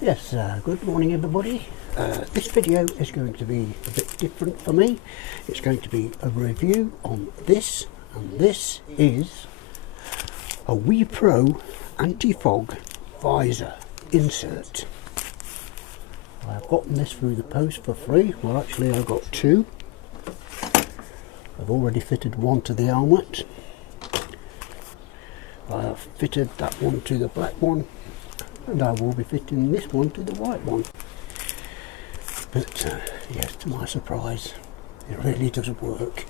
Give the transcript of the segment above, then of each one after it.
Yes, good morning everybody. This video is going to be a bit different for me. It's going to be a review on this, and this is a WEEPRO anti-fog visor insert. I've gotten this through the post for free. Well, actually I got two. I've already fitted one to the helmet. I've fitted that one to the black one, and I will be fitting this one to the white one. But yes, to my surprise, it really does work.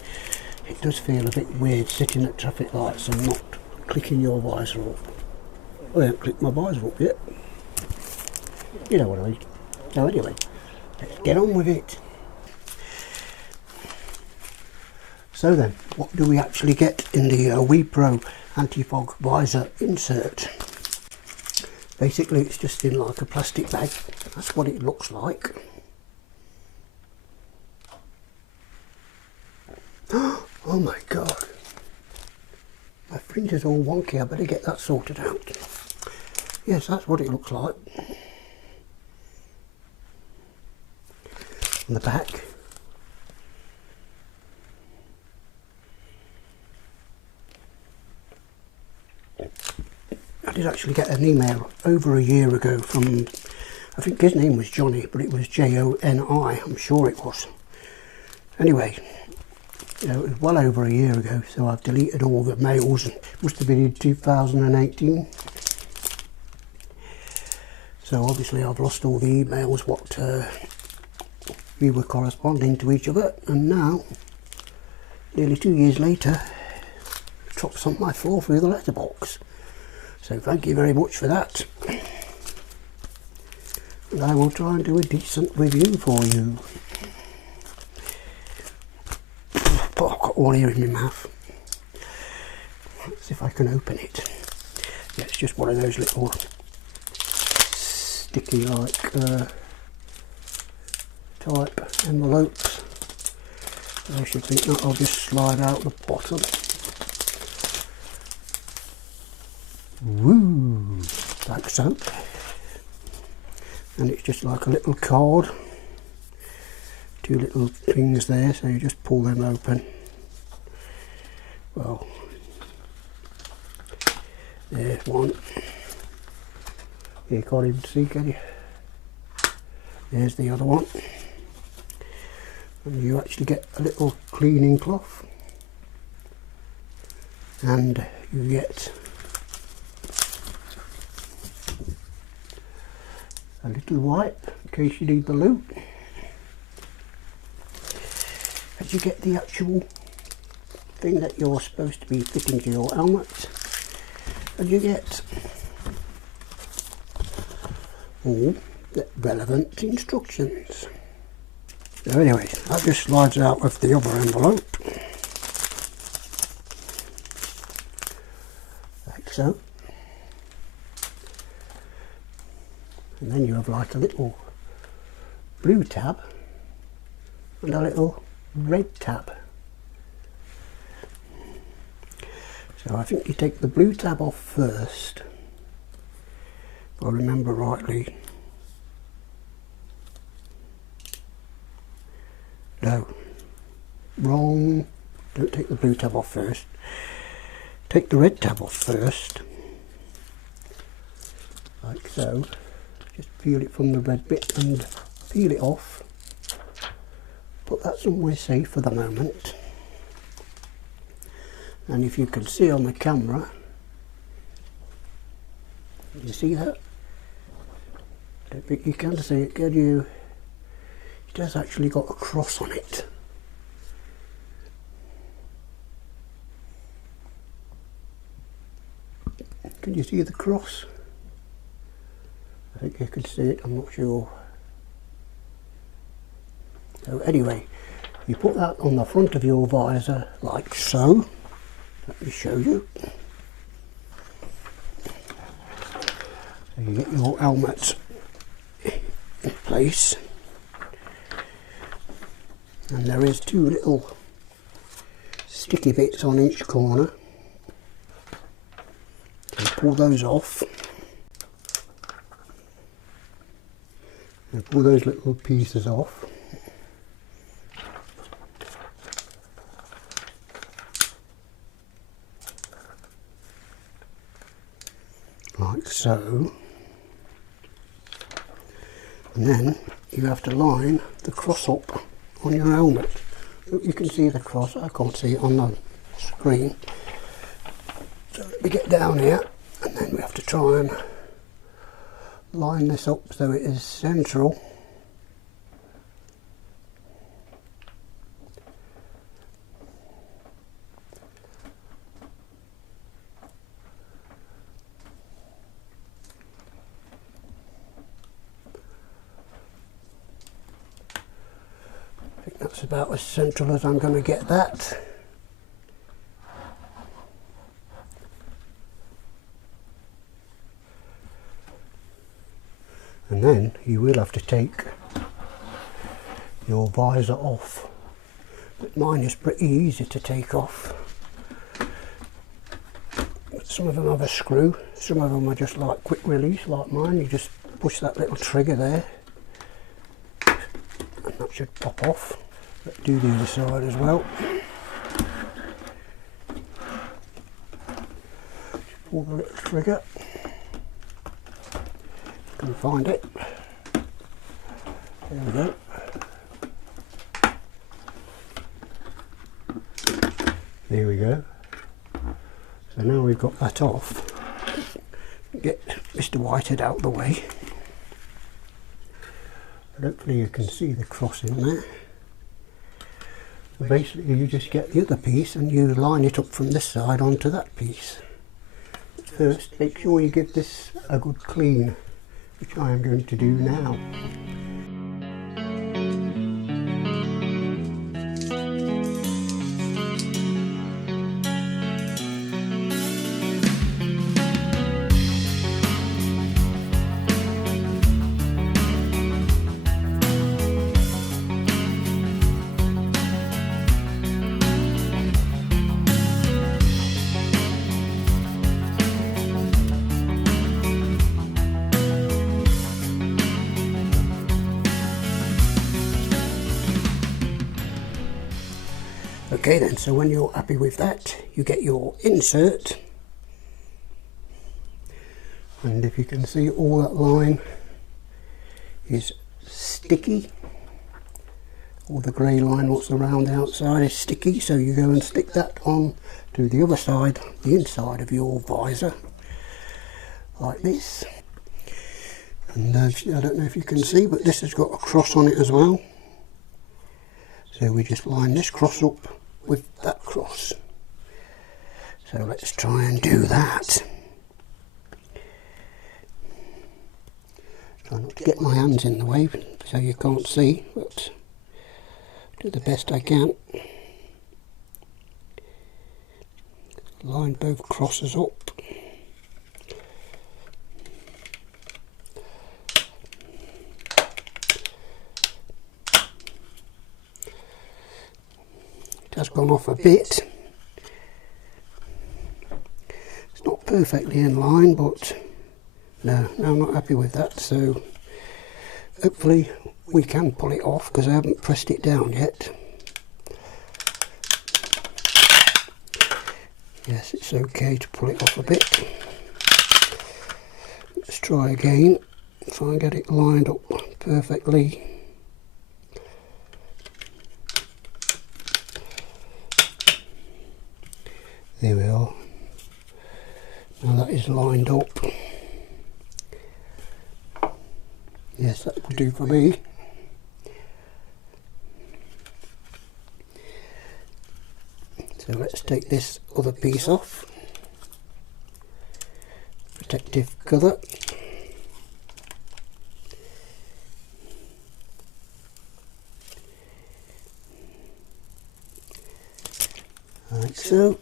It does feel a bit weird sitting at traffic lights and not clicking your visor up. I haven't clicked my visor up yet. You know what I mean. So anyway, let's get on with it. So then, what do we actually get in the WEEPRO anti-fog visor insert? Basically it's just in like a plastic bag. That's what it looks like. Oh my god, my fringe is all wonky. I better get that sorted out. Yes, that's what it looks like. On the back, I did actually get an email over a year ago from, I think his name was Johnny, but it was J-O-N-I, I'm sure it was. Anyway, it was well over a year ago, so I've deleted all the mails. It must have been in 2018. So obviously I've lost all the emails what we were corresponding to each other, and now, nearly 2 years later, it drops on my floor through the letterbox. So thank you very much for that. And I will try and do a decent review for you. But I've got one here in my mouth. Let's see if I can open it. Yeah, it's just one of those little sticky like type envelopes. I should think that I'll just slide out the bottom. Woo, like so. And it's just like a little card. Two little things there, so you just pull them open. Well, there's one. You can't even see, can you? There's the other one. And you actually get a little cleaning cloth. And you get a little wipe in case you need the loo. And you get the actual thing that you're supposed to be fitting to your helmet, and you get all the relevant instructions. So anyway, that just slides out with the other envelope, like so. And then you have like a little blue tab and a little red tab. So I think you take the blue tab off first, if I remember rightly. No, wrong. Don't take the blue tab off first. Take the red tab off first, like so. Just peel it from the red bit and peel it off. Put that somewhere safe for the moment. And if you can see on the camera, you see that? I don't think you can see it, can you? It has actually got a cross on it. Can you see the cross? I think you can see it, I'm not sure. So anyway, you put that on the front of your visor like so. Let me show you. So you get your helmet in place, and there is two little sticky bits on each corner. So pull those off. And pull those little pieces off. Like so. And then you have to line the cross up on your helmet. You can see the cross, I can't see it on the screen. So we get down here and then we have to try and line this up so it is central. I think that's about as central as I'm going to get that. And then you will have to take your visor off. But mine is pretty easy to take off. But some of them have a screw, some of them are just like quick release like mine. You just push that little trigger there and that should pop off. Let's do the other side as well. Just pull the little trigger. Can find it. There we go. There we go. So now we've got that off. Get Mr. Whitehead out of the way. And hopefully you can see the cross in there. Basically you just get the other piece and you line it up from this side onto that piece. First, make sure you give this a good clean, which I am going to do now. Okay then, so when you're happy with that, you get your insert, and if you can see, all that line is sticky. All the grey line what's around the outside is sticky, so you go and stick that on to the other side, the inside of your visor, like this. And I don't know if you can see, but this has got a cross on it as well. So we just line this cross up with that cross. So let's try and do that. Try not to get my hands in the way so you can't see, but do the best I can. Line both crosses up. Has gone off a bit. It's not perfectly in line, but no, I'm not happy with that, so hopefully we can pull it off because I haven't pressed it down yet. Yes, it's okay to pull it off a bit. Let's try again, try and get it lined up perfectly. There we are. Now that is lined up. Yes, that will do for me. So let's take this other piece off. Protective cover. Like so.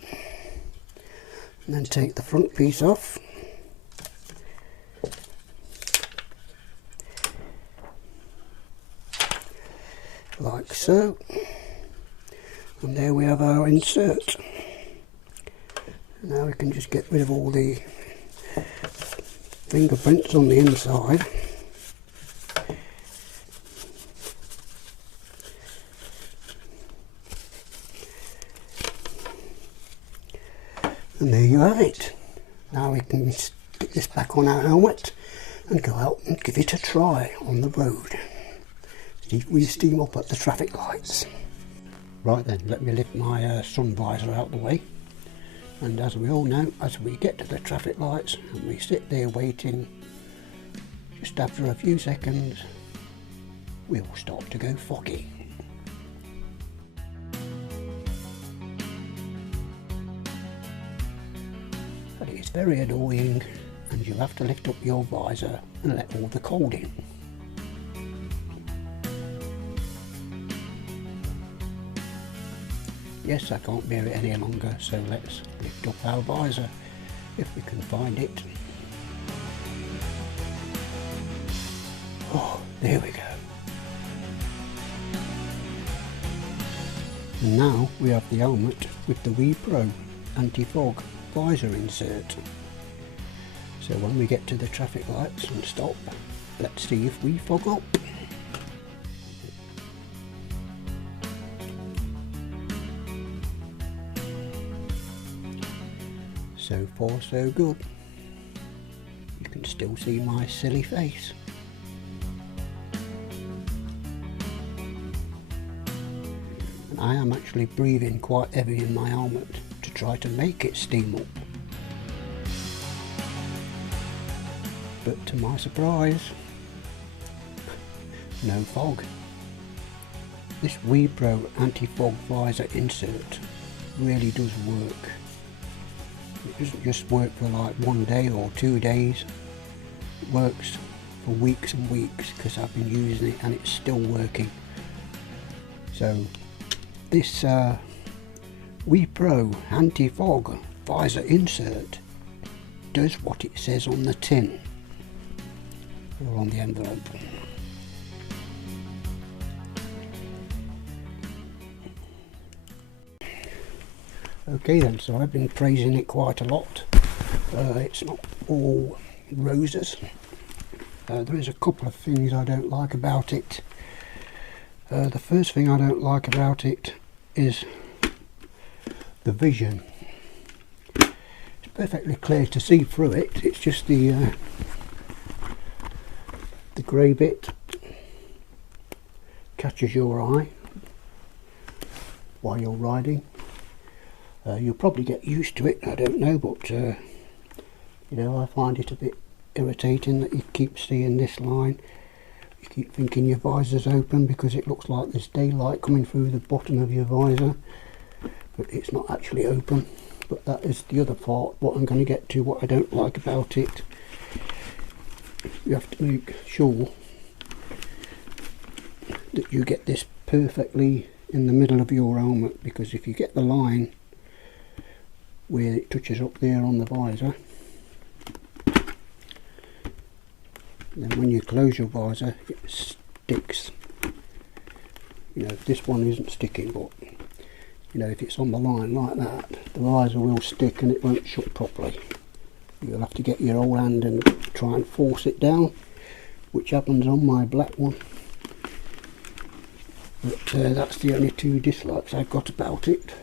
And then take the front piece off. Like so. And there we have our insert. Now we can just get rid of all the fingerprints on the inside. And there you have it. Now we can stick this back on our helmet and go out and give it a try on the road. See if we steam up at the traffic lights. Right then, let me lift my sun visor out the way. And as we all know, as we get to the traffic lights and we sit there waiting, just after a few seconds, we'll start to go foggy. But it's very annoying, and you have to lift up your visor and let all the cold in. Yes, I can't bear it any longer, so let's lift up our visor if we can find it. Oh, there we go. And now we have the helmet with the WEEPRO anti-fog visor insert. So when we get to the traffic lights and stop, let's see if we fog up. So far so good. You can still see my silly face. And I am actually breathing quite heavy in my helmet to try to make it steam up. But to my surprise, no fog. This WEEPRO anti-fog visor insert really does work. It doesn't just work for like 1 day or 2 days. It works for weeks and weeks because I've been using it and it's still working. So this WEEPRO anti-fog visor insert does what it says on the tin or on the envelope. Okay then, so I've been praising it quite a lot. It's not all roses. There is a couple of things I don't like about it. The first thing I don't like about it is the vision. It's perfectly clear to see through it. It's just the grey bit catches your eye while you're riding. You'll probably get used to it, I don't know, but you know, I find it a bit irritating that you keep seeing this line. You keep thinking your visor's open because it looks like there's daylight coming through the bottom of your visor, but it's not actually open. But that is the other part, what I'm going to get to, what I don't like about it. You have to make sure that you get this perfectly in the middle of your helmet, because if you get the line where it touches up there on the visor, then when you close your visor it sticks. You know, this one isn't sticking, but you know, if it's on the line like that, the visor will stick and it won't shut properly. You'll have to get your whole hand and try and force it down, which happens on my black one. But that's the only two dislikes I've got about it.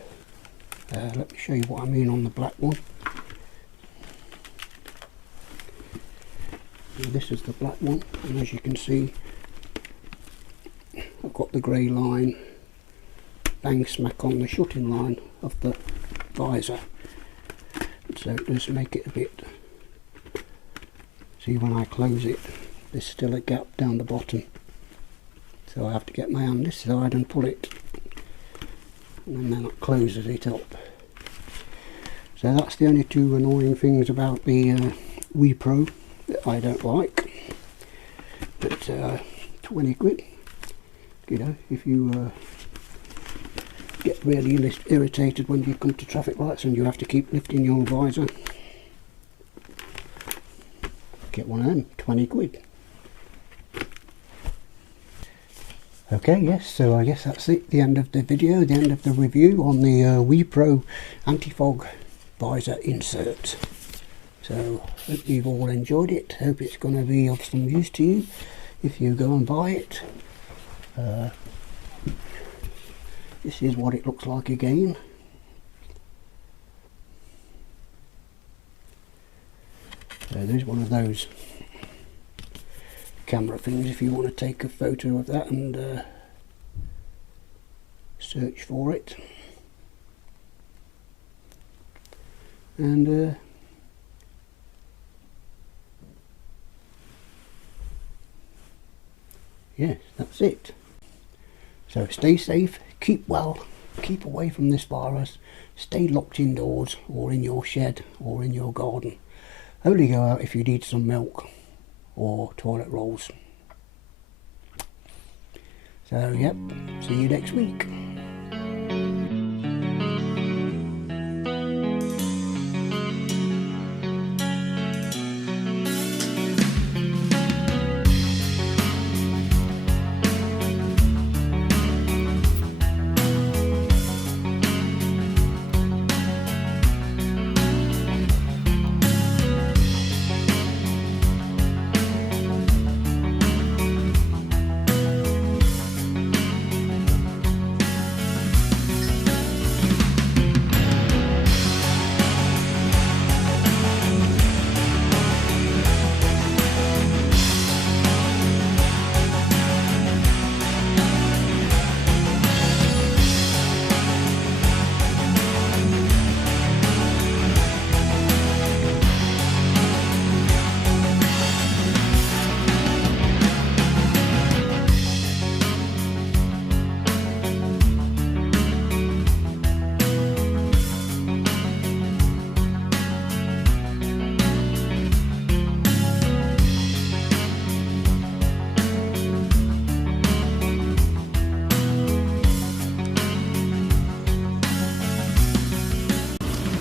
Let me show you what I mean on the black one. So this is the black one, and as you can see, I've got the grey line bang smack on the shutting line of the visor. So it does make it a bit, see when I close it, there's still a gap down the bottom. So I have to get my hand this side and pull it, and then that closes it up. So that's the only two annoying things about the WEEPRO that I don't like. But 20 quid, you know, if you get really irritated when you come to traffic lights and you have to keep lifting your visor, get one of them, 20 quid. Okay, yes, so I guess that's it, the end of the video, the end of the review on the WEEPRO anti-fog visor insert. So hope you've all enjoyed it, hope it's going to be of some use to you if you go and buy it. This is what it looks like again. So there's one of those camera things if you want to take a photo of that and search for it. And yes, that's it. So stay safe, keep well, keep away from this virus, stay locked indoors or in your shed or in your garden. Only go out if you need some milk or toilet rolls. So yep, see you next week.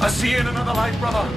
I see you in another life, brother.